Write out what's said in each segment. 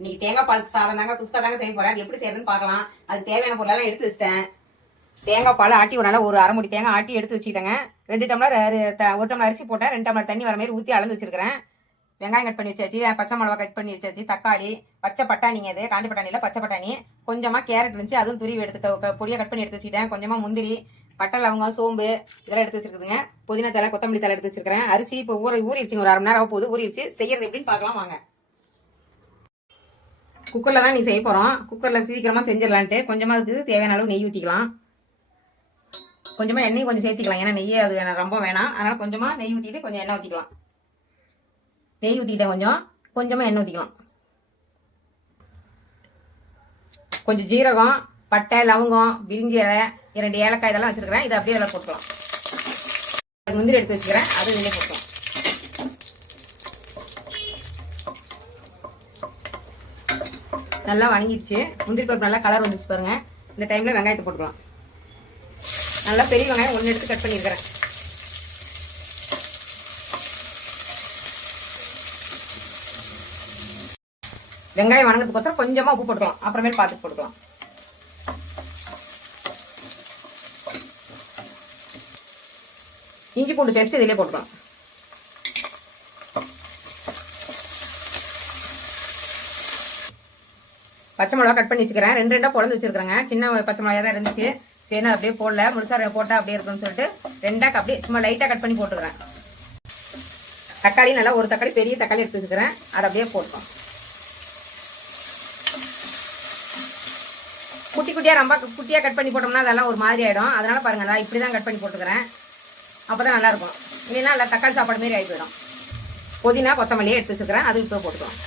இன்னைக்கு தேங்காய் பால் சாதம் தாங்க குஸ்கா தாங்க செய்ய போறேன். அது எப்படி செய்யறதுன்னு பார்க்கலாம். அதுக்கு தேவையான பொருளெல்லாம் எடுத்து வச்சிட்டேன். தேங்காய் பால் ஆட்டி ஒரு அரை முடி தேங்காய் ஆட்டி எடுத்து வச்சுக்கிட்டேங்க. 2 டம்ளர் 1 டம்ளர் அரிசி போட்டேன். 2 டம்ளர் தண்ணி வர மாதிரி ஊற்றி அளந்து வச்சிருக்கிறேன். வெங்காயம் கட் பண்ணி வச்சாச்சு, பச்சை மிளகா கட் பண்ணி வச்சாச்சு, தக்காளி, பச்சை பட்டாணிங்க, அது காஞ்சி பட்டாணியில் பச்சை பட்டாணி, கொஞ்சமாக கேரட் இருந்துச்சு, அதுவும் துருவி எடுத்து பொடியாக கட் பண்ணி எடுத்து வச்சுக்கிட்டேன். கொஞ்சமாக முந்திரி, பட்டை லவங்கம், சோம்பு இதெல்லாம் எடுத்து வச்சிருக்குதுங்க. புதினா தலை, கொத்தமல்லி தலை எடுத்து வச்சிருக்கிறேன். அரிசி இப்போ ஊறிடுச்சுங்க, ஒரு அரை மணி நேரம் போகுது ஊறிடுச்சு. செய்யறது எப்படின்னு பார்க்கலாம் வாங்க. குக்கரில் தான் நீ செய்ய போகிறோம். குக்கரில் சீக்கிரமாக செஞ்சிடலான்ட்டு கொஞ்சமாக அதுக்கு தேவையான அளவு நெய் ஊற்றிக்கலாம். கொஞ்சமாக எண்ணெய் கொஞ்சம் சேர்த்திக்கலாம், ஏன்னா நெய்யே அது ரொம்ப வேணாம். அதனால் கொஞ்சமாக நெய் ஊற்றிட்டு கொஞ்சம் எண்ணெய் ஊற்றிக்கலாம். நெய் ஊற்றிக்கிட்டேன், கொஞ்சமாக எண்ணெய் ஊற்றிக்கலாம். கொஞ்சம் ஜீரகம், பட்டை, லவங்கம், பிரிஞ்சி இலை, 2 ஏலக்காய் இதெல்லாம் வச்சுருக்கிறேன். இதை அப்படியே இதெல்லாம் போட்டுக்கலாம். முந்திரி எடுத்து வச்சுக்கிறேன், அது இதிலே போட்டுக்கலாம். நல்லா வணங்கிடுச்சு. முந்திரி பருப்பு நல்லா கலர் வந்துச்சு பாருங்க. இந்த டைமில் வெங்காயத்தை போட்டுக்கலாம். நல்லா பெரிய வெங்காயம் 1 எடுத்து கட் பண்ணியிருக்கிறேன். வெங்காயம் வணங்கிறதுக்கோசரம் கொஞ்சமாக உப்பு போட்டுக்கலாம், அப்புறமேல் பார்த்துட்டு போட்டுக்கலாம். இஞ்சி பூண்டு பேஸ்ட் இதிலே போட்டுக்கலாம். பச்சை மிளகா கட் பண்ணி வச்சுக்கிறேன். 2 2 பொழந்து வச்சிருக்கிறேங்க. சின்ன பச்சை மிளகா தான் இருந்துச்சு, சரி நான் அப்படியே போடல, முழுசாக போட்டால் அப்படியே இருக்குன்னு சொல்லிட்டு 2 அப்படியே சும்மா லைட்டாக கட் பண்ணி போட்டுக்கிறேன். தக்காளி நல்லா ஒரு தக்காளி, பெரிய தக்காளி எடுத்து வச்சுக்கிறேன், அதை அப்படியே போட்டோம். குட்டி குட்டியாக ரொம்ப குட்டியாக கட் பண்ணி போட்டோம்னா அதெல்லாம் ஒரு மாதிரி ஆகிடும். அதனால் பாருங்கள், நான் இப்படி தான் கட் பண்ணி போட்டுக்கிறேன். அப்போ தான் நல்லாயிருக்கும். இல்லைன்னா நல்லா தக்காளி சாப்பாடு மாரி ஆகி போயிடும். புதினா கொத்தமல்லியே எடுத்து வச்சுக்கிறேன், அது இப்போ போட்டுக்கலாம்.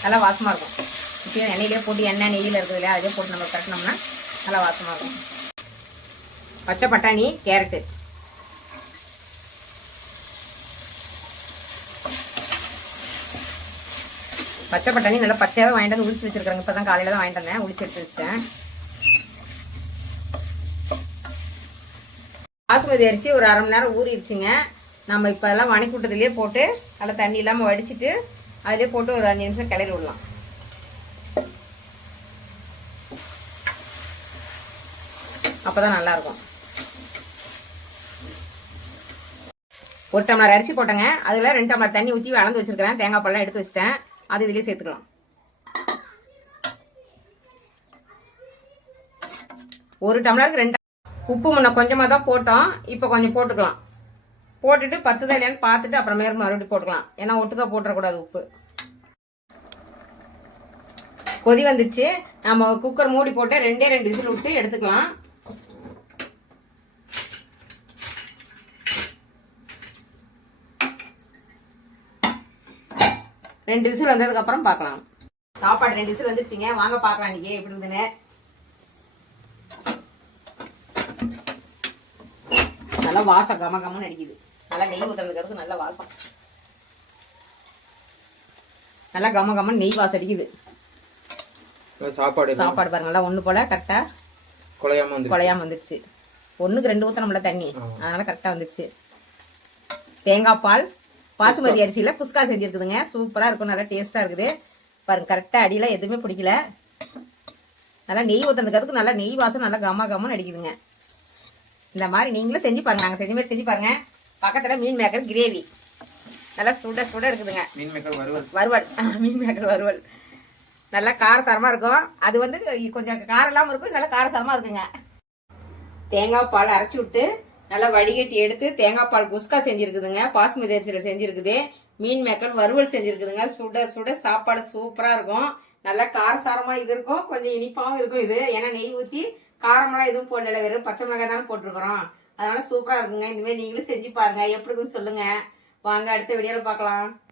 நல்லா வாசமாக இருக்கும். இப்போ எண்ணெயிலே போட்டு எண்ணெய் நெய்யில் இருக்குது இல்லையா, அதே போட்டு நம்ம கட்டினோம்னா நல்லா வாசமாக இருக்கும். பச்சை பட்டாணி, கேரட்டு, பச்சை பட்டாணி நல்லா பச்சையாகவே வாங்கிட்டு வந்து உளிச்சு வச்சிருக்கிறேங்க. இப்போ தான் காலையில் தான் வாங்கிட்டு வந்தேன், உளிச்சு எடுத்து வச்சிட்டேன். பாசுமதி அரிசி ஒரு அரை மணி நேரம் ஊறிடுச்சுங்க. நம்ம இப்போ எல்லாம் வணக்கி விட்டதுலேயே போட்டு அதில் தண்ணி இல்லாமல் வடிச்சிட்டு அதிலே போட்டு ஒரு 5 நிமிஷம் கிளறி விடலாம். அப்போ தான் நல்லாயிருக்கும். 1 டம்ளர் அரிசி போட்டேங்க. அதில் 2 டம்ளர் தண்ணி ஊற்றி அளந்து வச்சிருக்கிறேன். தேங்காய் பால்லாம் எடுத்து வச்சிட்டேன், அது இதிலே சேர்த்துக்கலாம். 1 டம்ளருக்கு 2 உப்பு முன்ன கொஞ்சமாக தான் போட்டோம், இப்போ கொஞ்சம் போட்டுக்கலாம். போட்டுட்டு 10 தான் இல்லையான்னு பார்த்துட்டு அப்புறமே மறுபடியும் போட்டுக்கலாம், ஏன்னா ஒட்டுக்கா போட்டுறக்கூடாது உப்பு. கொதி வந்துச்சு, நம்ம குக்கர் மூடி போட்டு 2 விசில் விட்டு எடுத்துக்கலாம். ரெண்டு விசில் வந்ததுக்கு அப்புறம் பார்க்கலாம். சாப்பாடு 2 விசில் வந்துருச்சுங்க, வாங்க பார்க்கலாம் இன்னைக்கு எப்படி இருக்குதுன்னு. நல்லா வாசம் கம கமன்னு அடிக்குது. நல்லா நெய் ஊற்றுறதுக்கு நல்ல வாசம், நல்லா கம கமன்னு நெய் வாசம் அடிக்குது. சாப்பாடு பாருங்க, நல்லா ஒன்று போல கரெக்டா குழையாம வந்துடுச்சு. 1க்கு 2 ஊற்றணும்ல தண்ணி, அதனால கரெக்டாக வந்துடுச்சு. தேங்காய் பால் பாசுமதி அரிசியில குஸ்கா செஞ்சிருக்குதுங்க. சூப்பராக இருக்கும், நல்லா டேஸ்டா இருக்குது பாருங்க. கரெக்டாக அடியில் எதுவுமே பிடிக்கல. நல்லா நெய் ஊற்றுறதுக்கு நல்லா நெய் வாசம் நல்லா கம கமன்னு அடிக்குதுங்க. இந்த மாதிரி நீங்களும் செஞ்சு பாருங்க, நாங்கள் செஞ்ச மாதிரி செஞ்சு பாருங்க. பக்கத்தில் மீன் மேக்கர் கிரேவி நல்லா சுட சுட இருக்குதுங்க. வறுவல் மீன் மேக்கர் வறுவல் நல்லா காரசாரமாக இருக்கும். அது கொஞ்சம் காரம் இல்லாமல் இருக்கும், நல்லா காரசாரமாக இருக்குங்க. தேங்காய் பால் அரைச்சி விட்டு நல்லா வடிகட்டி எடுத்து தேங்காய் பால் குஸ்கா செஞ்சிருக்குதுங்க. பாசுமதி அரிசியில் செஞ்சிருக்குது. மீன் மேக்கர் வறுவல் செஞ்சிருக்குதுங்க. சுட சுட சாப்பாடு சூப்பராக இருக்கும். நல்லா காரசாரமாக இது இருக்கும், கொஞ்சம் இனிப்பாகவும் இருக்கும். இது ஏன்னா நெய் ஊற்றி காரமெல்லாம் எதுவும் போடல, வெறும் பச்சை மிளகாய் தானே போட்டிருக்கிறோம். அதனால சூப்பராக இருக்குங்க. இனிமேல் நீங்களும் செஞ்சு பாருங்க, எப்படி இருக்குன்னு சொல்லுங்க. வாங்க அடுத்த வீடியோவில் பார்க்கலாம்.